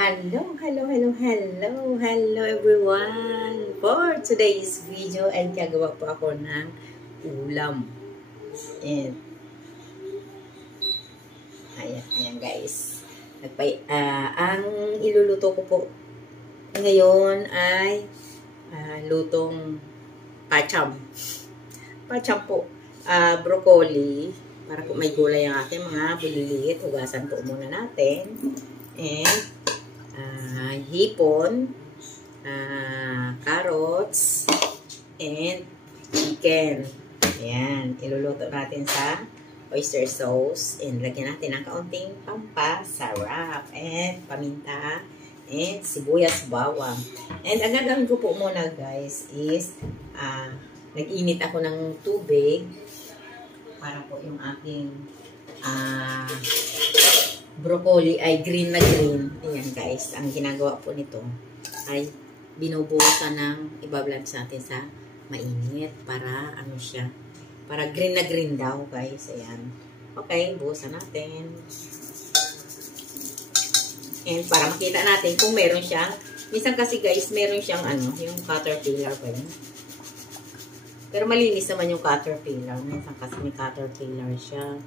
Hello everyone! For today's video ay gagawa po ako ng ulam. And ayan guys. Ang iluluto ko po ngayon ay lutong pacham. Pacham po. Broccoli. Para po may gulay ang aking mga buliliit. Hugasan po muna natin. And hipon, carrots, and chicken. Ayan, iluluto natin sa oyster sauce. And lagyan natin ng kaunting pampasarap and paminta and sibuyas bawang. And ang gagawin ko po muna guys is nag-init ako ng tubig para po yung aking broccoli ay green na green. Ayan guys, ang ginagawa po nito ay binubuhusan ng ibablance natin sa mainit para ano siya, para green na green daw guys. Ayan. Okay, buhusan natin. And para makita natin kung meron siyang, minsan kasi guys, meron siyang ano, yung caterpillar pa yun. Pero malinis naman yung caterpillar. Minsan kasi may caterpillar siya.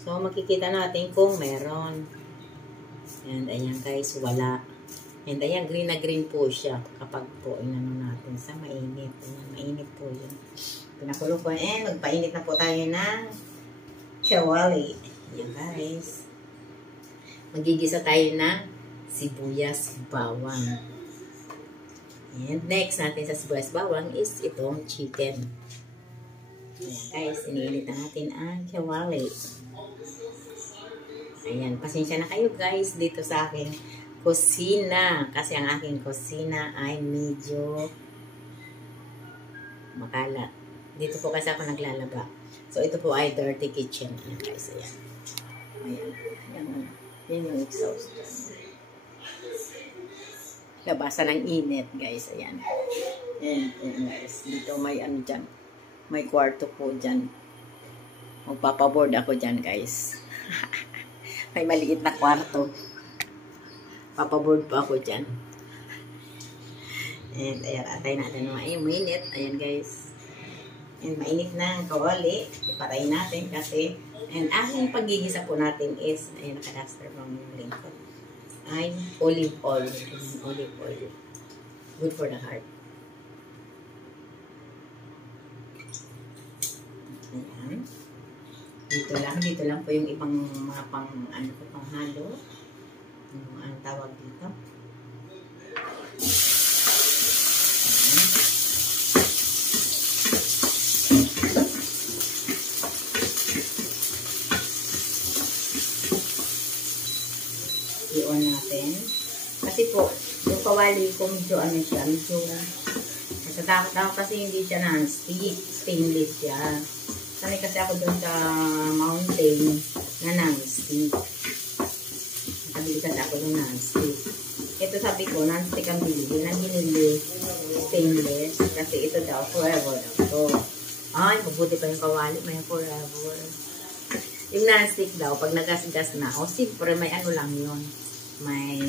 So, makikita natin kung meron. And, ayan guys, wala. And, ayan, green na green po siya kapag po inano natin sa mainit. Ayan, mainit po yun. Pinakulo ko. And, magpainit na po tayo ng kawali. Ayan guys. Magigisa tayo ng sibuyas bawang. And, next natin sa sibuyas bawang is itong chicken. Ayan guys, iniinit na natin ang kawali. Ayan, pasensya na kayo guys dito sa aking kusina. Kasi ang aking kusina ay medyo makalat. Dito po kasi ako naglalaba. So, ito po ay dirty kitchen. Ayan guys, ayan. Ayan, ayan. Yan yung exhaust. Labasan ng init guys, ayan. Ayan, ayan guys. Dito may ano dyan. May kwarto po dyan. Magpapaboard ako dyan guys. May maliit na kwarto. Papaboard po ako dyan. And ayan, atay natin ng mainit. Ayan guys. And mainit na ang kawali. Ipatay natin kasi. And aking pagigisa po natin is, ayan, naka-duster from yung lingkod. Ay, olive oil. Olive oil. Good for the heart. Ayan. Dito lang po yung ibang mga panghalo. Ano tawag dito? I-on natin. Kasi po, yung kawali ko medyo ano siya, medyo natatakot ako kasi hindi siya non-stick. Stainless siya. Sanay kasi ako doon sa mountain na non-stick. Nakabili kasi ako ng non-stick. Ito sabi ko, non-stick ang bilhin. Ang binili, stainless. Kasi ito daw, forever daw. So, ay, mabuti pa yung kawali. May forever. Yung non-stick daw, pag nagasgas na, o siyempre, may ano lang yun. May,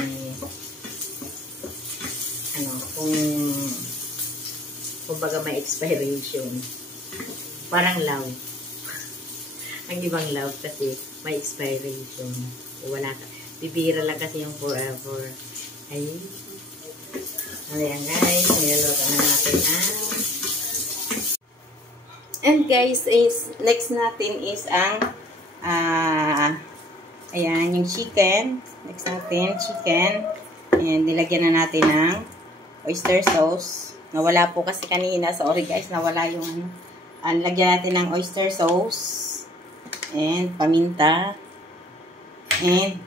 ano, kumbaga may expiration. Parang love. Ang ibang love kasi may expiration. Wala ka. Bibira lang kasi yung forever. Ay. Ayan guys. Niluto na natin And guys, next natin is ang ayan, yung chicken. Next natin, chicken. And nilagyan na natin ng oyster sauce. Nawala po kasi kanina. Sorry guys, nawala yung lagyan natin ng oyster sauce and paminta and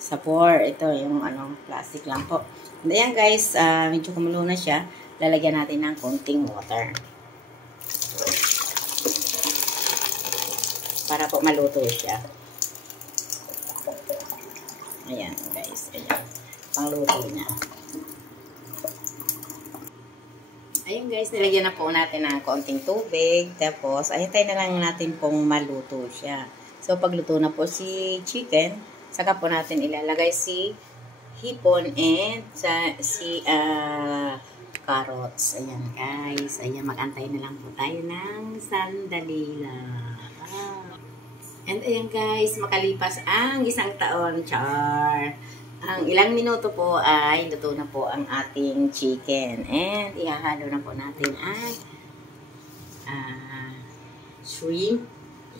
sapor. Ito yung ano, plastic lang po. And ayan guys, medyo kumulo na siya. Lalagyan natin ng konting water para po maluto siya. Ayan guys, ayan. Pangluto niya. Ayun guys, nilagyan na po natin ng konting tubig. Tapos, ahintay na lang natin pong maluto siya. So, pagluto na po si chicken, saka po natin ilalagay si hipon and carrots. Ayan guys. Ayan, mag-antay na lang po tayo ng sandali lang. And ayan guys, makalipas ang 1 taon. Char! Ang ilang minuto po ay luto na po ang ating chicken. And ihahalo na po natin ang shrimp,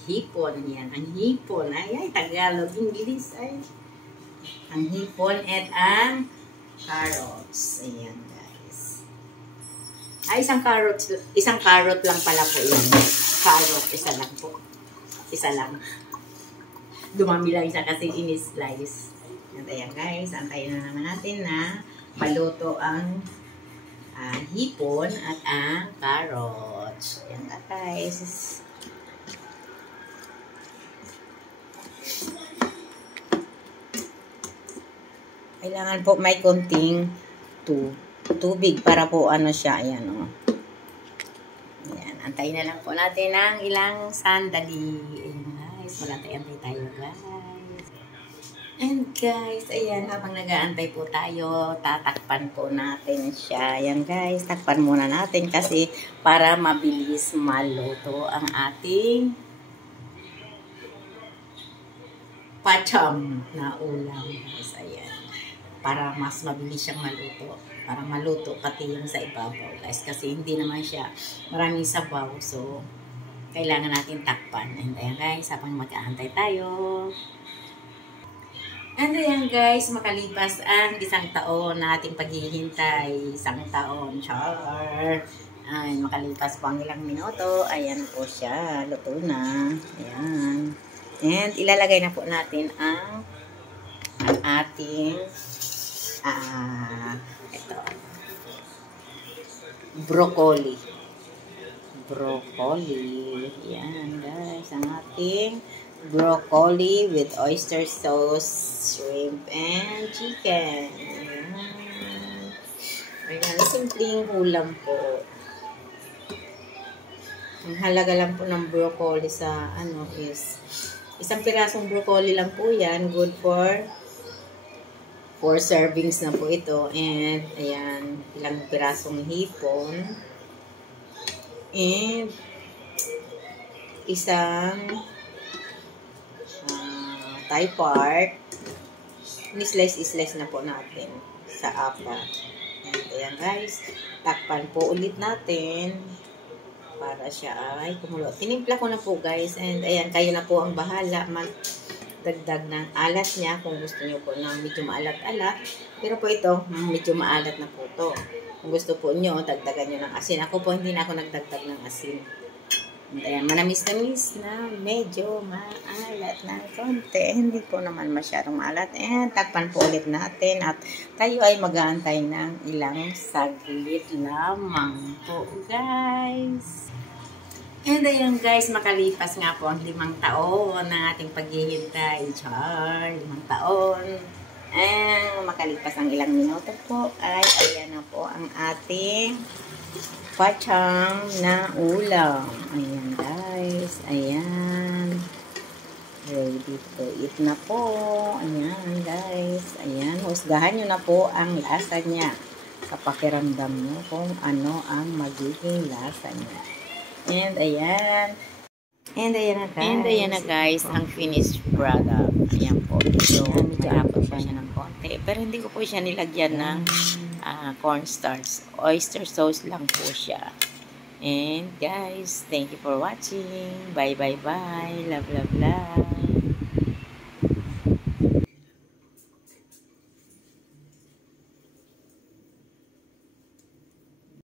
hipon. Yan, ang hipon. Ay, Tagalog, English. Ay, ang hipon at ang carrots. Ayan guys. Ay, isang carrot lang pala po yan. Carrot, isa lang po. Isa lang. Dumami lang siya kasi in-slice. Ayan guys, antayin na naman natin na maluto ang hipon at ang carrots. Ayan guys. Kailangan po may konting tubig para po ano siya. Ayan o. Ayan, antayin na lang po natin ng ilang sandali. Ayan guys, mag-antay-antay tayo guys. And guys, ayan, habang nag-aantay po tayo, tatakpan po natin siya. Ayan guys, takpan muna natin kasi para mabilis maluto ang ating pacham na ulam guys. Ayan, para mas mabilis siyang maluto. Para maluto pati yung sa ibabaw guys. Kasi hindi naman siya maraming sabaw. So, kailangan natin takpan. And ayan guys, habang mag-aantay tayo. And ayan guys, makalipas ang 1 taon na ating paghihintay. 1 taon. Char! Ay, makalipas po ang ilang minuto. Ayan po siya. Luto na. Ayan. And ilalagay na po natin ang ating ito. Broccoli. Broccoli. Ayan guys, ang ating broccoli with oyster sauce, shrimp, and chicken. Ayan, simpleng ulam po. Ang halaga lang po ng broccoli sa ano is 1 pirasong broccoli lang po yan. Good for 4 servings na po ito. And ayan, ilang pirasong hipon. And isang Thai part. Ni-slice na po natin sa 4. Ayan guys, takpan po ulit natin para siya ay kumulo. Tinimpla ko na po guys, and ayan, kayo na po ang bahala magdagdag ng alat niya kung gusto niyo po ng medyo maalat-alat. Pero po ito, medyo maalat na po to. Kung gusto po niyo, dagdagan niyo ng asin. Ako po hindi na ako nagdagdag ng asin. Ayan, manamis-namis na medyo maalat ng konti. Hindi po naman masyadong maalat. And takpan po ulit natin at tayo ay mag-aantay ng ilang saglit lamang po guys. And ayan guys, makalipas nga po ang 5 taon ng ating paghihintay. Char, 5 taon. And makalipas ang ilang minuto po ay ayan na po ang ating pachang na ulam. Ayan guys. Ayan. Ready to eat na po. Ayan guys. Ayan. Husgahan nyo na po ang lasa niya. Sa pakiramdam nyo kung ano ang magiging lasa niya. And ayan. And ayan na guys. And ayan na guys. Ang finished product. Ayan po. So, nahapon pa siya ng konti. Pero hindi ko po siya nilagyan ng cornstarch. Oyster sauce lang po siya. And guys, thank you for watching. Bye bye bye. Love love love.